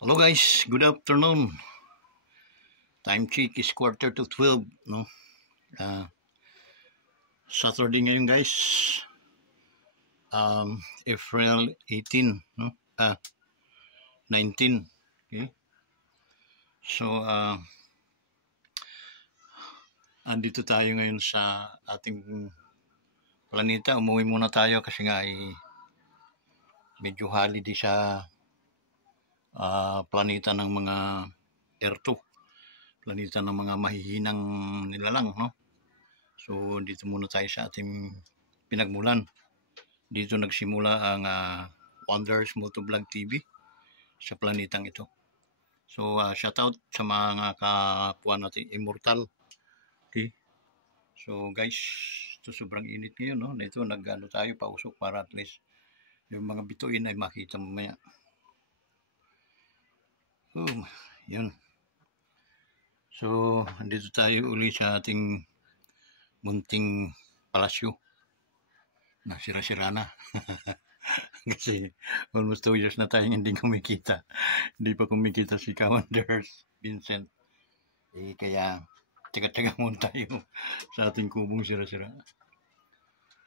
Hello guys, good afternoon. Time check is quarter to 12, no? Saturday ngayon guys. April 18, no? 19. Okay? So, andito tayo ngayon sa ating planeta. Umuwi muna tayo kasi nga ay medyo holiday sa planeta ng mga Earth, planeta ng mga mahihinang nilalang, no? So, dito muna tayo sa ating pinagmulan. Dito nagsimula ang Wonders Motovlog TV sa planetang ito. So, shout out sa mga kapwa natin immortal. Okay? So, guys, ito sobrang init ngayon, no? Na ito, nag-ano tayo, pausok para at least yung mga bituin ay makita mamaya. Yun. So, andito tayo uli sa ating munting palasyo na sira-sira na. Kasi almost 2 years na tayong hindi kumikita. Hindi pa kumikita si Wonders Vincent. Kaya tsaga-tsaga muna tayo sa ating kubong sira-sira.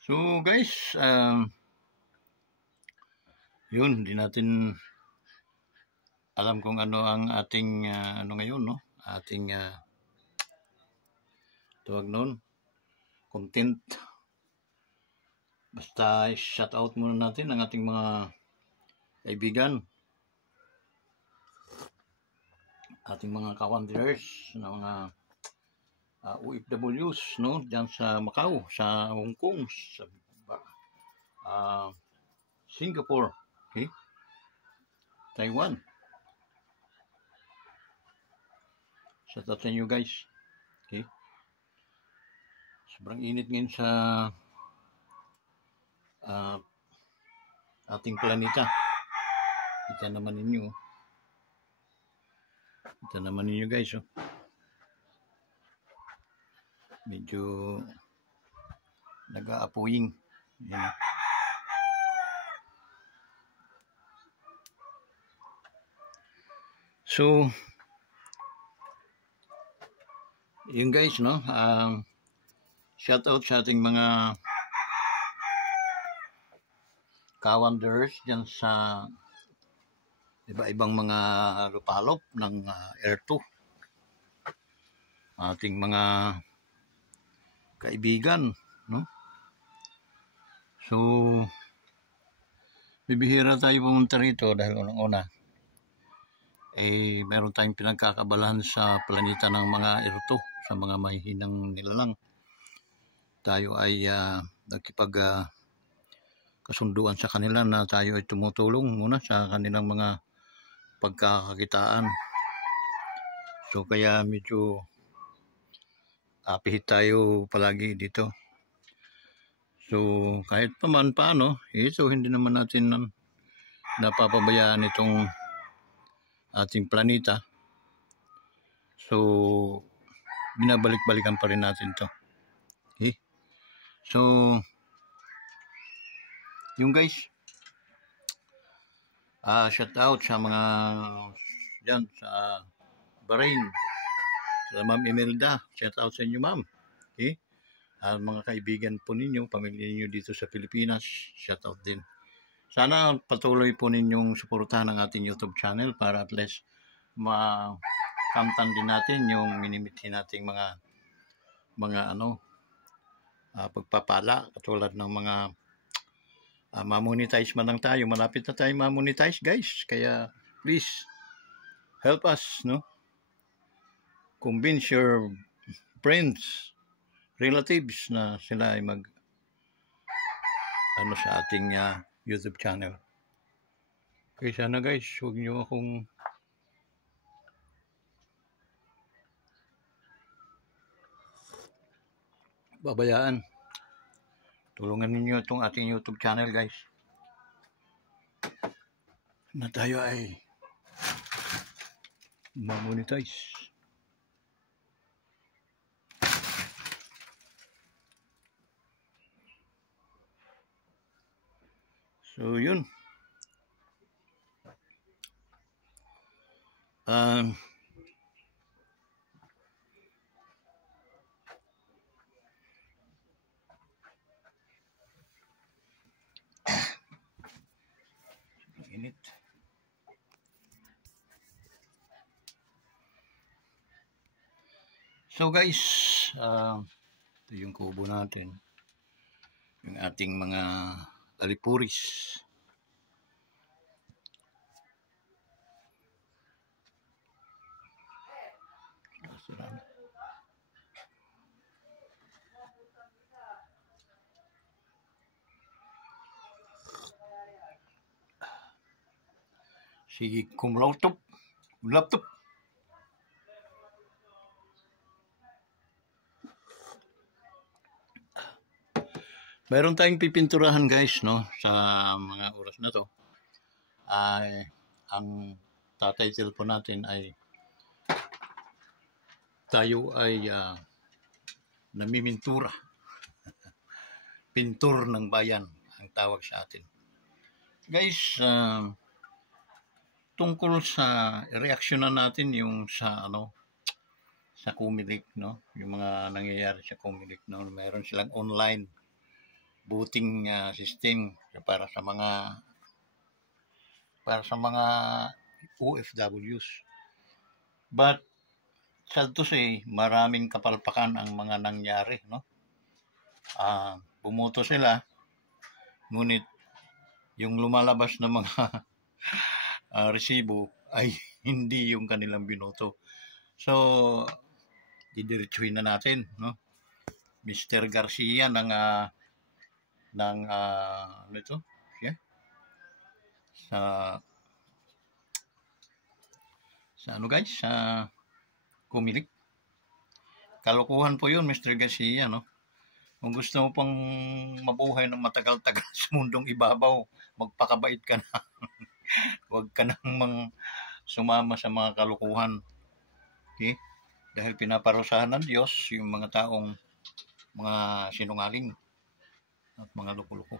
So guys, yun, hindi natin alam kung ano ang ating ano ngayon, no? Ating tawag noon, content. Basta shout out muna natin ang ating mga kaibigan, ating mga ka-Wanderers na mga OFWs, no? Diyan sa Macau, sa Hong Kong, sa Singapore, okay? Taiwan. Shout out sa inyo guys. Okay? Sobrang init ngayon sa ating planeta. Kita naman ninyo. Kita naman ninyo guys. Oh. Medyo nag-aapoying. Yan. So, yun guys, no? Shout out sa ating mga ka-Wanderers dyan sa iba-ibang mga lupalop ng Earth. Ating mga kaibigan, no? So, bibihira tayo pumunta rito dahil unang-una meron tayong pinagkakabalahan sa planeta ng mga Earth, sa mga mahihinang nilalang. Tayo ay nagkipag kasunduan sa kanila na tayo ay tumutulong muna sa kanilang mga pagkakakitaan. So kaya medyo pihit tayo palagi dito. So kahit naman paano, ito hindi naman natin napapabayaan itong ating planeta. So binabalik-balikan pa rin natin to. Okay? So yung guys, shout out sa mga dyan sa Bahrain, sa Ma'am Imelda, shout out sa inyo ma'am. Okay? Mga kaibigan po ninyo, pamilya ninyo dito sa Pilipinas, shout out din. Sana patuloy po ninyong suportahan ang ating YouTube channel para at least makamtan din natin yung minimithi nating mga pagpapala, katulad ng mga ma-monetize man lang tayo. Malapit na tayo ma-monetize guys, kaya please help us, no? Convince your friends, relatives na sila ay mag sa ating YouTube channel. Okay, sana guys, huwag nyo akong babayaan. Tulungan ninyo itong ating YouTube channel guys, na tayo ay ma-monetize. So yun. Um, init. So guys, ito yung kubo natin. Yung ating mga alipuris. Sige, kumlautup. Laptop. Meron tayong pipinturahan guys, no, sa mga oras na to. Ay, ang title po natin ay tayo ay namimintura. Pintur ng bayan ang tawag sa atin. Guys, tungkol sa reaksyonan natin yung sa sa Comelec, no, yung mga nangyayari sa Comelec, no, meron silang online voting system para sa mga OFWs. But sad to say, maraming kapalpakan ang mga nangyari, no. Bumoto sila, ngunit yung lumalabas na mga resibo ay hindi yung kanilang binoto. So, didiretsuhin na natin, no. Mr. Garcia ng ano ito? Yeah. Sa ano guys? Sa Comelec. Kalokohan po yun, Mr. Garcia, no. Kung gusto mo pang mabuhay ng matagal-tagal sa mundong ibabaw, magpakabait ka na. Huwag ka nang sumama sa mga kalukuhan. Okay? Dahil pinaparusahan ng Diyos yung mga taong mga sinungaling at mga loko-loko.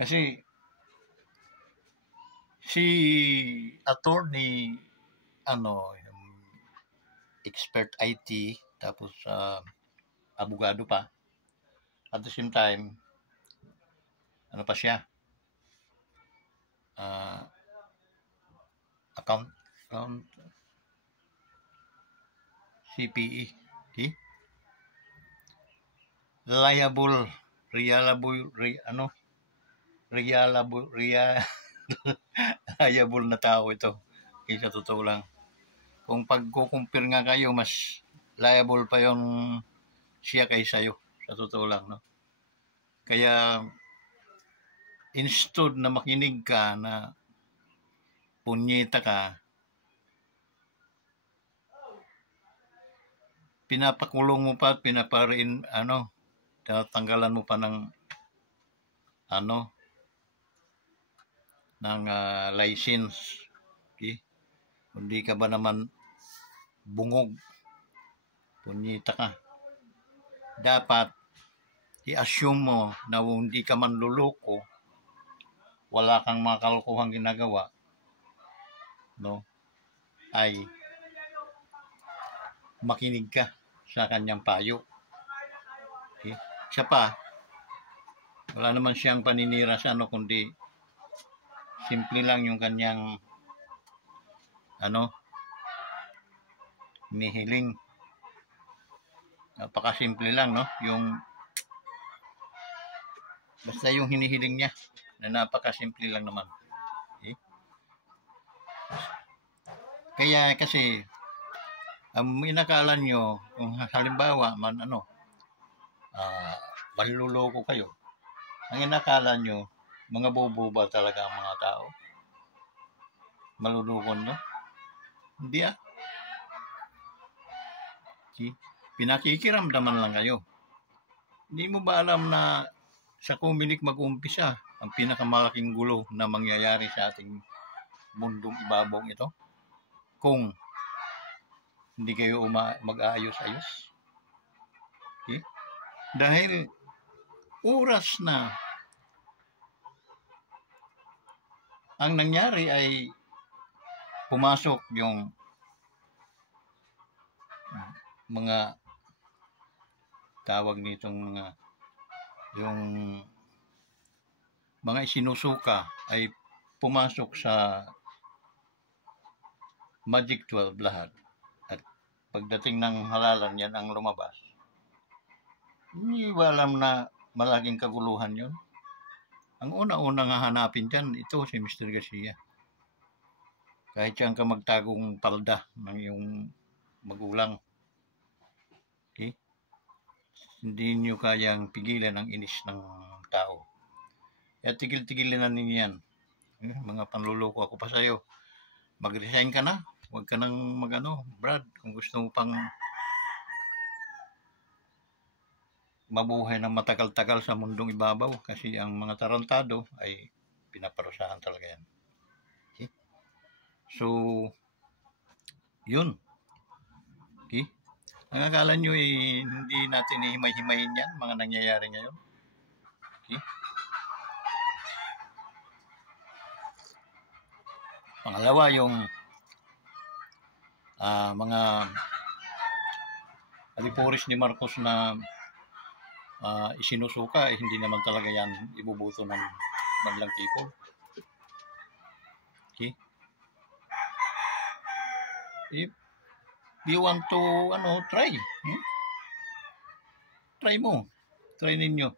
Kasi si attorney expert IT, tapos abogado pa, at the same time ano pa siya, account CPE, okay? Reliable na tao ito. Okay, sa totoo lang. Kung pagkukumpir nga kayo, mas liable pa yung siya kaysa iyo. Sa totoo lang, no? Kaya, instead na makinig ka na punyeta ka, pinapakulong mo pa at tatanggalan mo pa ng license. Okay? Hindi ka ba naman bungog, punyeta ka. Dapat i-assume mo na hindi ka man luloko, wala kang mga kalokohang ginagawa, no, ay makinig ka sa kanyang payo. Okay? Siya pa, wala naman siyang paninira sa kundi simple lang yung kanyang hinihiling. Napakasimple lang, no, yung basta yung hinihiling niya na napakasimple lang naman. Okay? Kaya kasi inakala nyo kung halimbawa manluloko kayo, ang inakala nyo mga bobo ba talaga ang mga tao? Malulukon, no? Hindi Okay? Pinakikiramdaman lang kayo. Hindi mo ba alam na sa Comelec mag-umpisa ang pinakamalaking gulo na mangyayari sa ating mundong ibabaw ito? Kung hindi kayo mag-aayos-ayos. Okay? Dahil oras na ang nangyari ay pumasok yung mga tawag nitong yung mga isinusuka ay pumasok sa Magic 12 lahat. At pagdating ng halalan, yan ang lumabas. Hindi ba alam na malaking kaguluhan yun? Ang una-unang hahanapin dyan, ito si Mr. Garcia. Kahit siyang ka magtagong palda ng iyong magulang. Okay? Hindi nyo kayang pigilan ang inis ng tao. Kaya tigil-tigilan na ninyo yan. Mga panluloko ako pa sa'yo. Mag-resign ka na. Huwag ka nang Brad. Kung gusto mo pang mabuhay ng matagal-tagal sa mundong ibabaw. Kasi ang mga tarantado ay pinaparusahan talaga yan. Okay? So, yun. Okay? Ang akala nyo hindi natin ihimay-himayin yan, mga nangyayari ngayon. Okay? Pangalawa, yung mga alipuris ni Marcos na isinusuka, hindi naman talaga yan ibubuto ng madlang people. Okay? If you want to try, try mo. Try ninyo.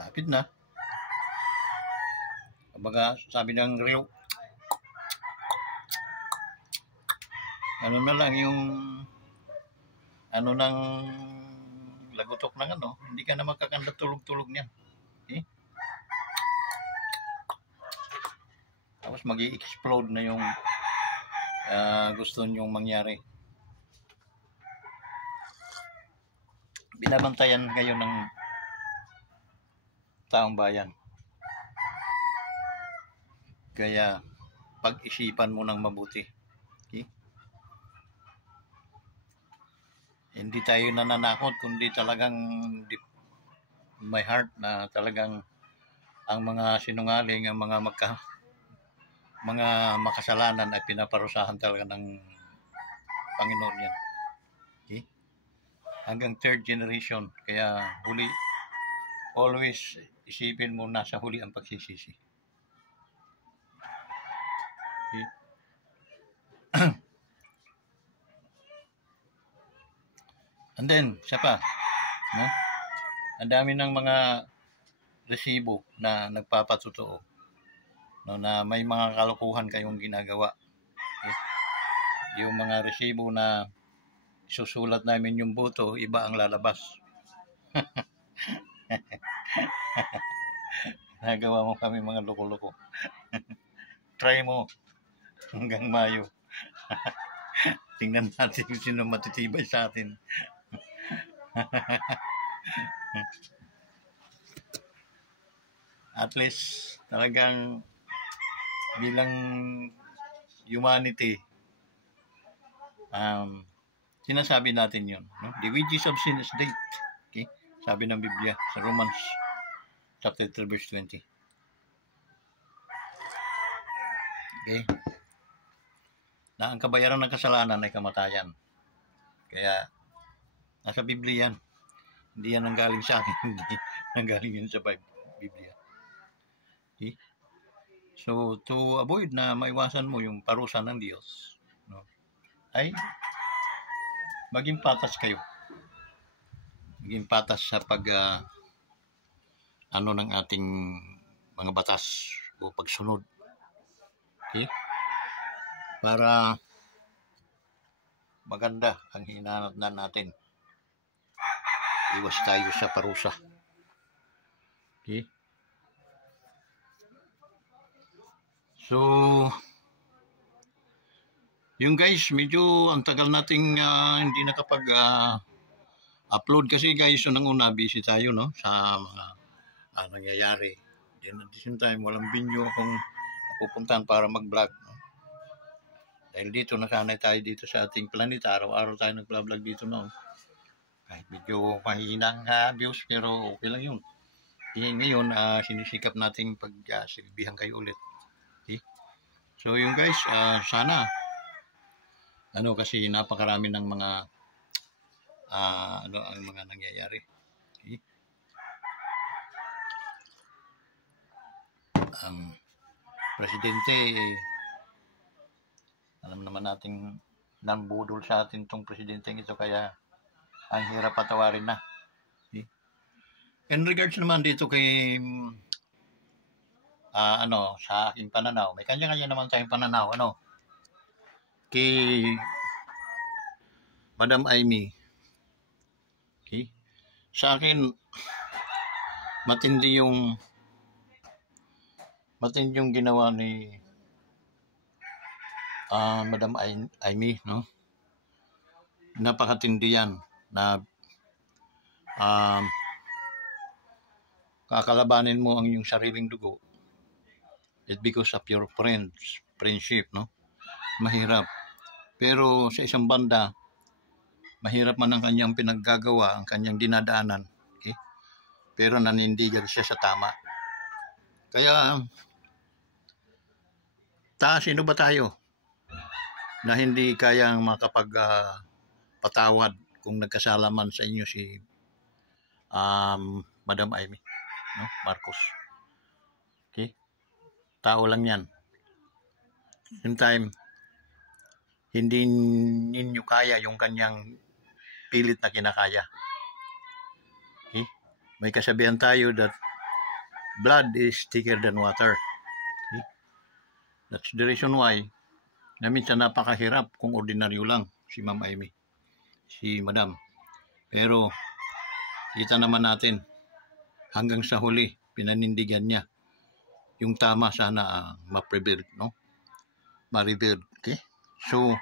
Lapit na. Kumbaga, sabi ng Rio, na lang yung ng lagutok ng hindi ka na makakanda tulog-tulog niyan. Okay? Tapos mag-i-explode na yung gusto nyong mangyari. Binabantayan kayo ng taong bayan. Kaya pag-isipan mo ng mabuti. Okay? Hindi tayo nananakot, kundi talagang deep in my heart na talagang ang mga sinungaling, ang mga makasalanan ay pinaparusahan talaga ng Panginoon yan. Okay? Hanggang third generation. Kaya always isipin mo nasa huli ang pagsisisi. Okay? And then, siya pa, no? Ang dami ng mga resibo na nagpapatotoo, no, na may mga kalokohan kayong ginagawa. Okay? Yung mga resibo na isusulat namin yung boto, iba ang lalabas. Nagawa mo kami mga loko-loko. Try mo hanggang Mayo. Tingnan natin kung sino matitibay sa atin. At least talagang bilang humanity, sinasabi natin yun, no? The wages of sin is death. Okay? Sabi ng Biblia sa Romans chapter 3 verse 20. Okay? Na ang kabayaran ng kasalanan ay kamatayan. Kaya nasa Biblia yan. Hindi yan nanggaling sa akin. Hindi nanggaling yun sa Biblia. Okay? So, to avoid na maiwasan mo yung parusa ng Diyos, no, ay maging patas kayo. Maging patas sa ng ating mga batas o pagsunod. Okay? Para maganda ang hinanatnan natin. Iwas tayo sa parusa. Okay? So, yung guys, medyo ang tagal nating hindi nakapag-upload kasi guys, so nang una, busy tayo, no, sa mga nangyayari. Then at the same time, walang video kung pupuntahan para mag-vlog. No? Dahil dito, nasanay tayo dito sa ating planeta. Araw-araw tayo nag-vlog dito, no. Kahit medyo mahinang views, pero okay lang yun. Ngayon, sinisikap nating pagsilbihan kayo ulit. Okay? So yung guys, sana kasi napakarami ng mga ang mga nangyayari. Okay? Ang presidente, alam naman nating nambudol sa atin tong presidente ito, kaya ang hirap patawarin na. Okay? In regards naman dito kay sa aking pananaw, may kanya-kanya naman tayong pananaw, kay Madam Amy. Okay? Sa akin, matindi yung ginawa ni Madam Amy, no? Napakatindi yan na kakalabanin mo ang iyong sariling dugo. It's because of your friendship, no? Mahirap. Pero sa isang banda, mahirap man ang kanyang pinaggagawa, ang kanyang dinadaanan. Okay? Pero nanindigan siya sa tama. Kaya, sino ba tayo na hindi kayang makapagpatawad kung nagkasala man sa inyo si Madam Amy, no? Marcos. Okay? Tao lang yan. Same time, hindi ninyo kaya yung kanyang pilit na kinakaya. Okay? May kasabihan tayo that blood is thicker than water. Okay? That's the reason why na minsan napakahirap kung ordinaryo lang si Ma'am Amy, si Madam. Pero kita naman natin hanggang sa huli pinanindigan niya yung tama, sana ma-preserve, no? Ma-rebuild. Okay? So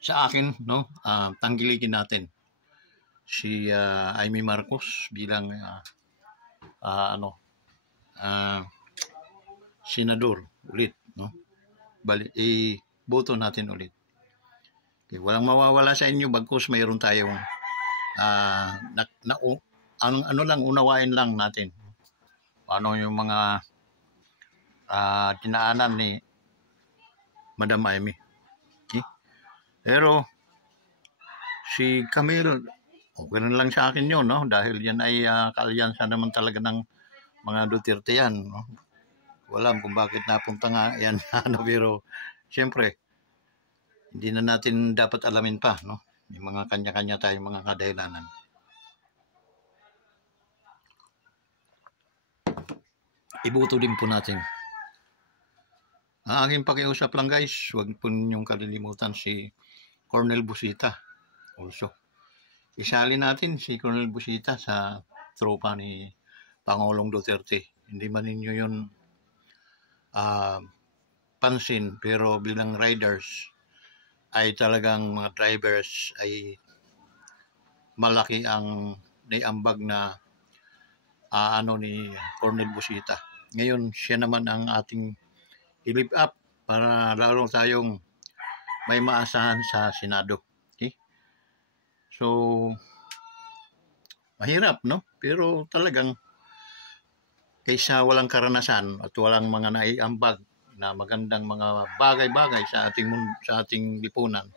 sa akin, no, tanggilikin natin si Amy Marcos bilang senador ulit, no? Boto natin ulit. Okay, walang mawawala sa inyo, bagkus mayroon tayong unawain lang natin paano yung mga dinaanan ni Madam Amy. Okay? Pero si Camille, okay lang sa akin yun, no? Dahil yan ay kaalyansa naman talaga ng mga Duterte yan, no? Walam kung bakit napunta nga yan. Pero siyempre, hindi na natin dapat alamin pa, no? Yung mga kanya-kanya tayong mga kadahilanan. Iboto din po natin. Ang aking pakiusap lang guys, huwag po ninyong kalilimutan si Colonel Busita also. Isali natin si Colonel Busita sa tropa ni Pangulong Duterte. Hindi man ninyo yun pansin, pero bilang riders ay talagang mga drivers ay malaki ang naiambag na ni Colonel Busita. Ngayon siya naman ang ating i-lift up para lalo tayong may maasahan sa Senado. Okay? So mahirap, no? Pero talagang kaysa walang karanasan at walang mga naiambag na magandang mga bagay-bagay sa ating lipunan,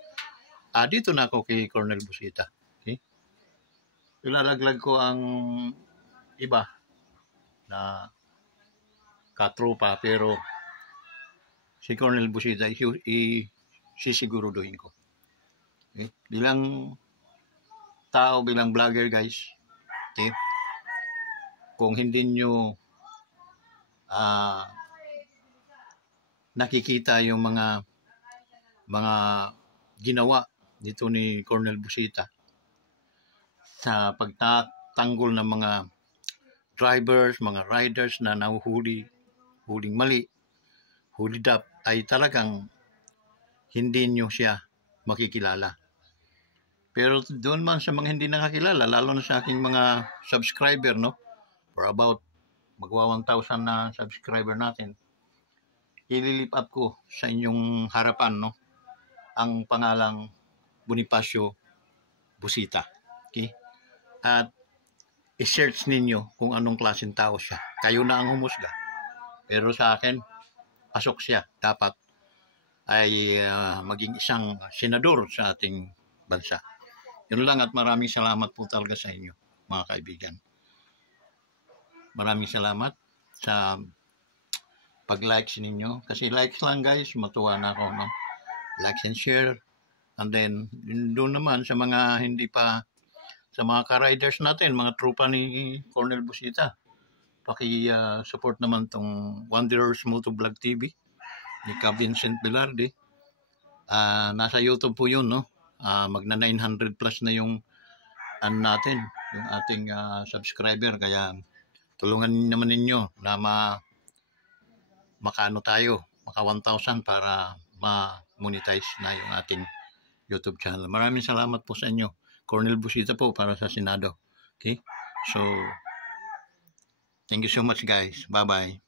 dito na ako kay Colonel Busita. Okay? Ilalaglag ko ang iba na katropa, pero si Colonel Busita sisiguruduhin ko. Okay? Bilang tao, bilang vlogger guys, okay? Kung hindi nyo nakikita yung mga ginawa dito ni Colonel Busita sa pagtatanggol ng mga drivers, mga riders na huling mali, hulidap, ay talagang hindi nyo siya makikilala. Pero doon man sa mga hindi nakakilala, lalo na sa aking mga subscriber, no? For about magwa 1,000 na subscriber natin, ililip up ko sa inyong harapan, no, ang pangalang Bonifacio Busita. Okay? At i-search ninyo kung anong klaseng tao siya. Kayo na ang humusga. Pero sa akin, pasok siya. Dapat ay maging isang senador sa ating bansa. Yun lang at maraming salamat po talaga sa inyo, mga kaibigan. Maraming salamat sa pag-likes ninyo. Kasi likes lang guys, matuwa na ako. No? Likes and share. And then, doon naman sa mga hindi pa, sa mga ka-riders natin, mga trupa ni Colonel Busita, paki-support naman tong Wanderers Motovlog TV ni Ka Vincent Velarde. Nasa YouTube po yun, no? Magna 900 plus na yung natin, yung ating subscriber. Kaya tulungan naman ninyo na makaano tayo, maka 1,000 para ma-monetize na yung ating YouTube channel. Maraming salamat po sa inyo. Colonel Busita po para sa Senado. Okay? So, thank you so much guys. Bye-bye.